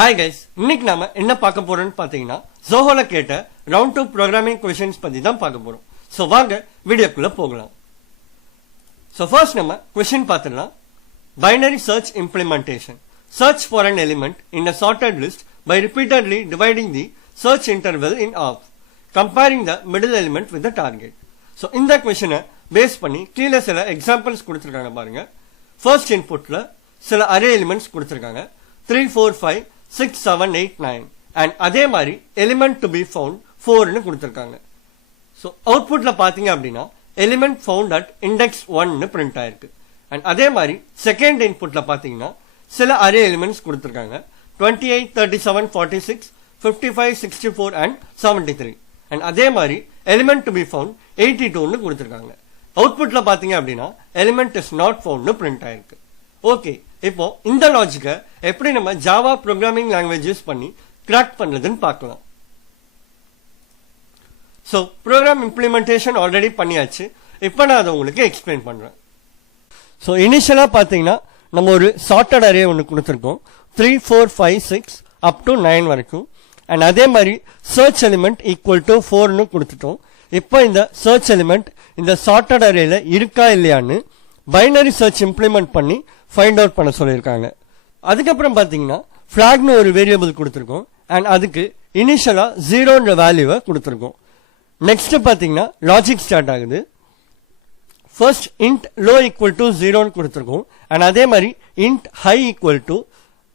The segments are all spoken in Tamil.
Hi guys, இன்னைக்கு நாம என்ன பார்க்க போறோம்னு பாத்தீங்கன்னா Zohoல கேட்ட round 2 programming questions பத்தி தான் பார்க்க போறோம். சோ வாங்க வீடியோக்குள்ள போகலாம். So first நம்ம question பார்த்திடலாம். Binary search implementation. Search for an element in a sorted list by repeatedly dividing the search interval in half, comparing the middle element with the target. So இந்த questionஐ பேஸ் பண்ணி கீழ சில எக்ஸாம்பிள்ஸ் கொடுத்திருக்காங்க பாருங்க. First inputல சில array elements கொடுத்திருக்காங்க. 3 4 5 6 7 8 9 and அதே மாதிரி element to be found 4 னு கொடுத்திருக்காங்க. சோ அவுட்புட்ல பாத்தீங்க அப்படினா element found at index 1 னு பிரிண்ட் ஆயிருக்கு. and அதே மாதிரி செகண்ட் இன்புட்ல பாத்தீங்கன்னா சில array elements கொடுத்திருக்காங்க. 28 37 46 55 64 and 73 and அதே மாதிரி element to be found 82 னு கொடுத்திருக்காங்க. அவுட்புட்ல பாத்தீங்க அப்படினா element is not found னு பிரிண்ட் ஆயிருக்கு. ஓகே, இப்போ இந்த லாஜிக்கை எப்படி நம்ம ஜாவா ப்ரோக்ராமிங் லாங்குவேஜ் யூஸ் பண்ணி கிராக் பண்ணதுன்னு பார்க்கலாம். சோ ப்ரோக்ராம் இம்ப்ளிமெண்டேஷன் ஆல்ரெடி பண்ணியாச்சு. இப்போ நான் அதை உங்களுக்கு எக்ஸ்பிளைன் பண்றேன். சோ இனிஷியலா பாத்தீங்கன்னா நம்ம ஒரு சார்ட்டட் அரே ஒன்று கொடுத்துருக்கோம். 3 4 5 6 அப் டு 9 வரைக்கும். அண்ட் அதே மாதிரி சர்ச் எலிமெண்ட் ஈக்குவல் டு 4னு கொடுத்துட்டோம். இப்போ இந்த சர்ச் எலிமெண்ட் இந்த சார்ட்டட் அரேல இருக்கா இல்லையான்னு பைனரி சர்ச் இம்ப்ளிமெண்ட் பண்ணி ஃபைண்ட் அவுட் பண்ண சொல்லியிருக்காங்க. அதுக்கப்புறம் பாத்தீங்கன்னா ஃபிளாக்னு ஒரு வேரியபிள் கொடுத்துருக்கோம். அண்ட் அதுக்கு இனிஷியலா 0ன்ற வேல்யூவை கொடுத்துருக்கோம். நெக்ஸ்ட் பாத்தீங்கன்னா லாஜிக் ஸ்டார்ட் ஆகுது. First int low equal to 0ன்னு கொடுத்துருக்கோம். அண்ட் அதே மாதிரி இன்ட் ஹை ஈக்குவல் டு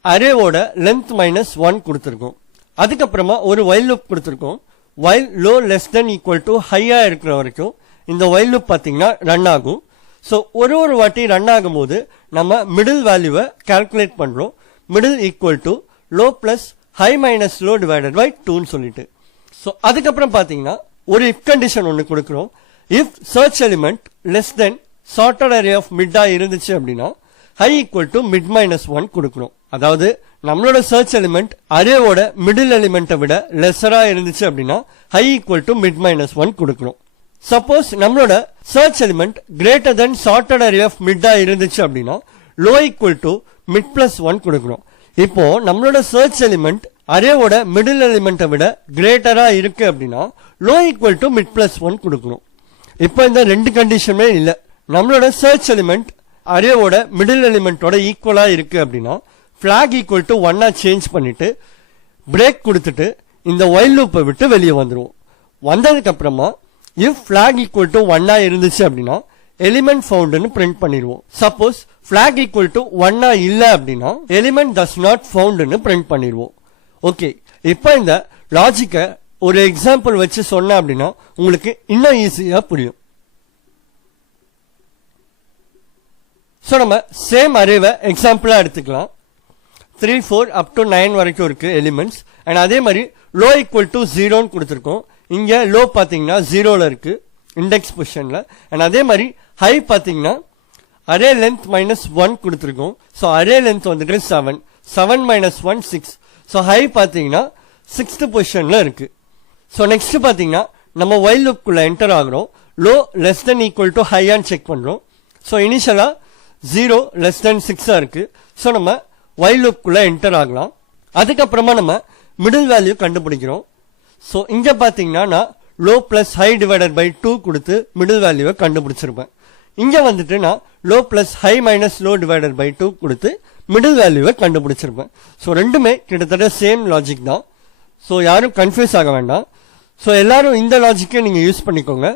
அரேவோட லென்த் -1 கொடுத்துருக்கோம். அதுக்கப்புறமா ஒரு வைல் லூப் கொடுத்துருக்கோம். While low less than equal to ஹையா இருக்கிற வரைக்கும் இந்த வைல் லூப் பாத்தீங்கன்னா ரன் ஆகும். சோ ஒரு வாட்டி ரன் ஆகும் போது நம்ம மிடில் வேல்யூவை கால்குலேட் பண்றோம். Middle equal to low plus high minus low divided by 2ன்னு சொல்லிட்டு. சோ அதுக்கப்புறம் பாத்தீங்கன்னா ஒரு இஃப் கண்டிஷன் ஒன்னு கொடுக்கிறோம். If search element less than sorted array of மிட்டா இருந்துச்சு அப்படின்னா ஹை ஈக்குவல் டு மிட் -1 கொடுக்கிறோம். அதாவது நம்மளோட சர்ச் எலிமெண்ட் அரேவோட மிடில் எலிமெண்ட்டை விட லெஸரா இருந்துச்சு அப்படின்னா ஹை ஈக்குவல் டு மிட் -1 கொடுக்கிறோம். சப்போஸ் நம்மளோட search element greater than sorted array of மிட்டா இருந்துச்சு அப்படின்னா லோ ஈக்குவல் டு மிட் +1 கொடுக்கிறோம். இப்போ நம்மளோட சர்ச் எலிமெண்ட் அரேவோட மிடில் எலிமெண்ட்டை விட கிரேட்டரா இருக்கு அப்படின்னா லோ ஈக்குவல் டு மிட் +1 கொடுக்கிறோம். இப்போ இந்த ரெண்டு கண்டிஷனுமே இல்ல. நம்மளோட சர்ச் எலிமெண்ட் அரேவோட மிடில் எலிமெண்டோட ஈக்குவலா இருக்கு அப்படின்னா பிளாக் ஈக்குவல் டு 1 சேஞ்ச் பண்ணிட்டு பிரேக் கொடுத்துட்டு இந்த வைல் லூப்பை விட்டு வெளியே வந்துருவோம். வந்ததுக்கு அப்புறமா if flag equal to 1 இருந்துச்சு அப்படின்னா element found னு print பண்ணிடுவோம். சப்போஸ் flag equal to 1 இல்ல அப்படின்னா element does not found னு print பண்ணிடுவோம். ஓகே, இப்போ இந்த லாஜிக்கை ஒரு எக்ஸாம்பிள் வச்சு சொன்ன அப்படின்னா உங்களுக்கு இன்னும் ஈஸியா புரியும். சோ நம்ம சேம் அரேவை எக்ஸாம்பிளா எடுத்துக்கலாம். 3 4 அப் டு 9 வரைக்கும் இருக்கு எலிமெண்ட்ஸ். அண்ட் அதே மாதிரி லோ ஈக்குவல் டு 0ன்னு கொடுத்துருக்கோம். இங்க லோ பாத்தீங்கன்னா 0ல இருக்கு இண்டெக்ஸ் பொசிஷன்ல. அண்ட் அதே மாதிரி ஹை பாத்தீங்கன்னா அரே லென்த் -1 கொடுத்துருக்கோம். ஸோ அரே லென்த் வந்துட்டு 7 7 -1 6. ஸோ ஹை பாத்தீங்கன்னா 6th பொசிஷன்ல இருக்கு. ஸோ நெக்ஸ்ட் பாத்தீங்கன்னா நம்ம வைல் லூப்குள்ள என்டர் ஆகுறோம். Low less than equal to ஹையான்னு செக் பண்றோம். ஸோ இனிஷியலா 0 லெஸ் தென் 6 இருக்கு. ஸோ நம்ம வைல் லூப்குள்ள என்டர் ஆகலாம். அதுக்கப்புறமா நம்ம மிடில் வேல்யூ கண்டுபிடிக்கிறோம். சோ இங்க பாத்தீங்கன்னா நான் low plus high divided by 2 கொடுத்து மிடில் வேல்யூவை கண்டுபிடிச்சிருப்பேன். இங்க வந்துட்டு நான் low plus high minus low divided by 2 கொடுத்து மிடில் வேல்யூவை கண்டுபிடிச்சிருப்பேன். சோ ரெண்டுமே கிட்டத்தட்ட சேம் லாஜிக் தான். சோ யாரும் கன்ஃபியூஸ் ஆக வேண்டாம். சோ எல்லாரும் இந்த லாஜிக்கை நீங்க யூஸ் பண்ணிக்கோங்க.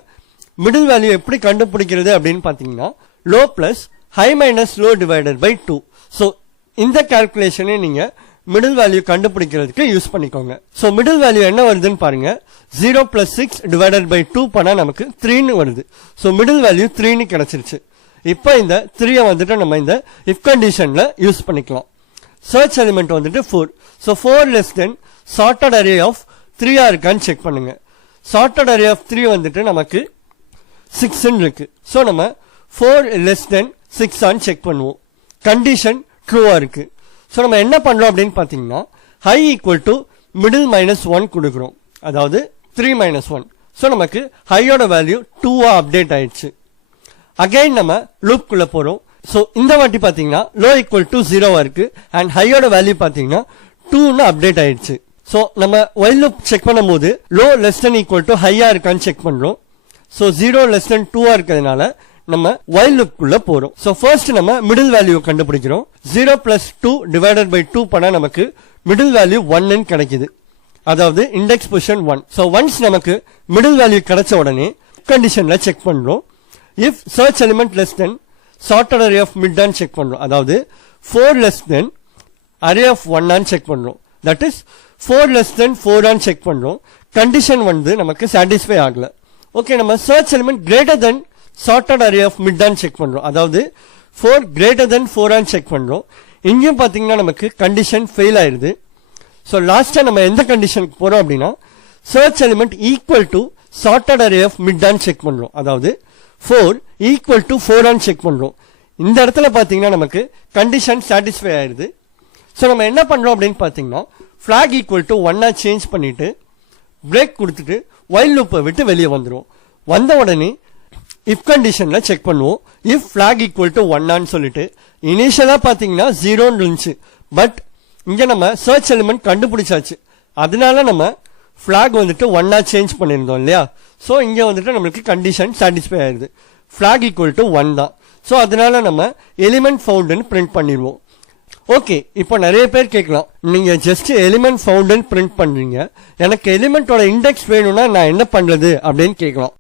மிடில் வேல்யூ எப்படி கண்டுபிடிக்கிறது அப்படின்னு பாத்தீங்கன்னா low plus high minus low divided by 2. So இந்த கால்குலேஷனை நீங்க மிடில் வேல்யூ கண்டுபிடிக்கிறதுக்கு யூஸ் பண்ணிக்கோங்க. சோ மிடில் வேல்யூ என்ன வருதுன்னு பாருங்க. 0 + 6 டிவைடட் பை 2 பண்ணா நமக்கு 3ன்னு வருது. சோ மிடில் வேல்யூ 3ன்னு கிடைச்சிருச்சு. இப்போ இந்த 3 வந்துட்டு நம்ம இந்த இஃப் கண்டிஷன்ல யூஸ் பண்ணிக்கலாம். சர்ச் எலிமெண்ட் வந்துட்டு 4. So 4 less than sorted array of 3 இருக்கான்னு செக் பண்ணுங்க. சார்ட்டட் அரே ஆஃப் 3 வந்துட்டு நமக்கு 6ன்னு இருக்கு. சோ நம்ம 4 லெஸ் தென் 6 செக் பண்ணுவோம். கண்டிஷன் ட்ரூவா இருக்கு. சோ நம்ம என்ன பண்றோம் அப்படின்னு பாத்தீங்கன்னா ஹை ஈக்குவல் டு மிடில் -1 கொடுக்கிறோம். அதாவது 3 -1. சோ நமக்கு ஹையோட வேல்யூ 2 அப்டேட் ஆயிடுச்சு. அகைன் நம்ம லூப் குள்ள போறோம். சோ இந்த வாட்டி பாத்தீங்கன்னா லோ ஈக்குவல் டு 0 இருக்கு. அண்ட் ஹையோட வேல்யூ பாத்தீங்கன்னா 2ன்னு அப்டேட் ஆயிடுச்சு. ஸோ நம்ம ஒயில் லூப் செக் பண்ணும்போது low less than equal to ஹையா இருக்கான்னு செக் பண்றோம். ஸோ 0 லெஸ் தென் 2 இருக்கிறதுனால நம்ம ஒயில் லூப்குள்ள போறோம். ஸோ ஃபர்ஸ்ட் நம்ம மிடில் வேல்யூ கண்டுபிடிக்கிறோம். 0 பிளஸ் 2 டிவைடட் பை 2 பண்ணா நமக்கு மிடில் வேல்யூ 1 கிடைக்குது. அதாவது இண்டெக்ஸ் பொசிஷன் 1. ஸோ ஒன்ஸ் நமக்கு மிடில் வேல்யூ கிடைச்ச உடனே கண்டிஷன்ல செக் பண்றோம். If search element less than sorted array of mid ஆன் செக் பண்றோம். அதாவது 4 லெஸ் தென் அரே ஆஃப் 1 ஆன் செக் பண்றோம். தட் இஸ் 4 லெஸ் தென் 4 ஆன் செக் பண்றோம். கண்டிஷன் வந்து நமக்கு சாட்டிஸ்ஃபை ஆகல. ஓகே, நம்ம search element greater than sorted array of mid ஆன் செக் பண்றோம். அதாவது 4 கிரேட்டர் தென் 4 ஆன் செக் பண்றோம். இங்கேயும் பாத்தீங்கன்னா நமக்கு கண்டிஷன் ஃபெயில் ஆயிருது. ஸோ லாஸ்டா நம்ம எந்த கண்டிஷனுக்கு போறோம் அப்படின்னா search element equal to sorted array of mid ஆன் செக் பண்றோம். அதாவது 4 ஈக்குவல் டு 4 ஆன் செக் பண்றோம். இந்த இடத்துல பாத்தீங்கன்னா நமக்கு கண்டிஷன் சாட்டிஸ்ஃபை ஆயிருது. ஸோ நம்ம என்ன பண்றோம் அப்படின்னு பாத்தீங்கன்னா flag ஈக்குவல் டு 1 சேஞ்ச் பண்ணிட்டு பிரேக் கொடுத்துட்டு while லூப்பை விட்டு வெளியே வந்துடும். வந்த உடனே இஃப் கண்டிஷன்ல செக் பண்ணுவோம். இஃப் flag ஈக்குவல் டு 1 சொல்லிட்டு இனிஷியலா பாத்தீங்கன்னா 0 இருந்துச்சு. பட் இங்க நம்ம சர்ச் எலிமெண்ட் கண்டுபிடிச்சாச்சு. அதனால நம்ம flag வந்துட்டு 1 சேஞ்ச் பண்ணிருந்தோம் இல்லையா. சோ இங்க வந்துட்டு நமக்கு கண்டிஷன் சாட்டிஸ்ஃபை ஆயிருது. flag ஈக்குவல் டு 1 தான். சோ அதனால நம்ம எலிமெண்ட் ஃபவுண்ட்னு பிரிண்ட் பண்ணிடுவோம். ஓகே, இப்போ நிறைய பேர் கேட்கலாம், நீங்க ஜஸ்ட் எலிமெண்ட் ஃபவுண்ட்னு பிரிண்ட் பண்றீங்க, எனக்கு எலிமெண்டோட இண்டெக்ஸ் வேணும்னா நான் என்ன பண்றது அப்படின்னு கேட்கலாம்.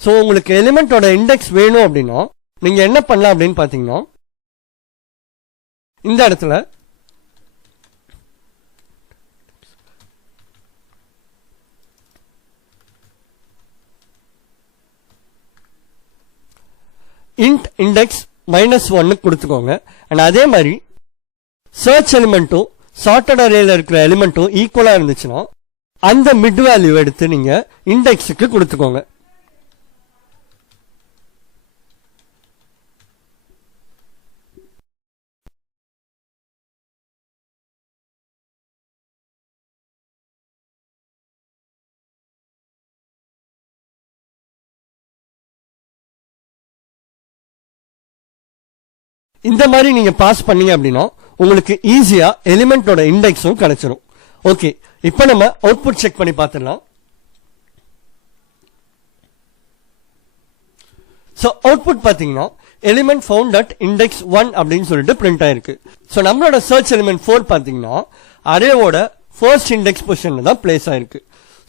சோ உங்களுக்கு எலிமெண்டோட இண்டெக்ஸ் வேணும் அப்படின்னா நீங்க என்ன பண்ணலாம் அப்படின்னு பாத்தீங்கன்னா இந்த இடத்துல int index -1 கொடுத்துக்கோங்க. அண்ட் அதே மாதிரி சர்ச் எலிமெண்ட்டும் சார்ட்டட் அரேல இருக்கிற எலிமெண்ட்டும் ஈக்குவலா இருந்துச்சுன்னா அந்த மிட் வேல்யூ எடுத்து நீங்க இண்டெக்ஸுக்கு கொடுத்துக்கோங்க. இந்த மாதிரி நீங்க பாஸ் பண்ணீங்க அப்படின்னா உங்களுக்கு ஈஸியா எலிமெண்டோட இண்டெக்ஸும் கிடைச்சிடும். ஓகே, இப்போ நம்ம அவுட்புட் செக் பண்ணி பார்த்துடலாம். சோ அவுட்புட் பாத்தீங்கன்னா எலிமெண்ட் ஃபவுண்ட் அட் இண்டெக்ஸ் 1 அப்படின்னு சொல்லிட்டு பிரிண்ட் ஆயிருக்கு. சோ நம்மளோட சர்ச் எலிமெண்ட் 4 பாத்தீங்கன்னா அரேவோட ஃபர்ஸ்ட் இண்டெக்ஸ் பொசிஷன்ல தான் பிளேஸ் ஆயிருக்கு.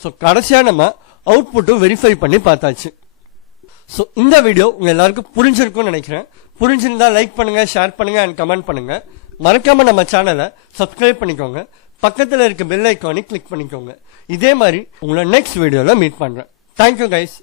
சோ கடைசியா நம்ம அவுட்புட்டும் வெரிஃபை பண்ணி பார்த்தாச்சு. சோ இந்த வீடியோ உங்க எல்லாருக்கும் புரிஞ்சிருக்கும்னு நினைக்கிறேன். புரிஞ்சிருந்தா லைக் பண்ணுங்க, ஷேர் பண்ணுங்க அண்ட் கமெண்ட் பண்ணுங்க. மறக்காம நம்ம சேனலை சப்ஸ்கிரைப் பண்ணிக்கோங்க. பக்கத்துல இருக்க பெல் ஐக்கானை கிளிக் பண்ணிக்கோங்க. இதே மாதிரி உங்களை நெக்ஸ்ட் வீடியோல மீட் பண்றேன். Thank you guys.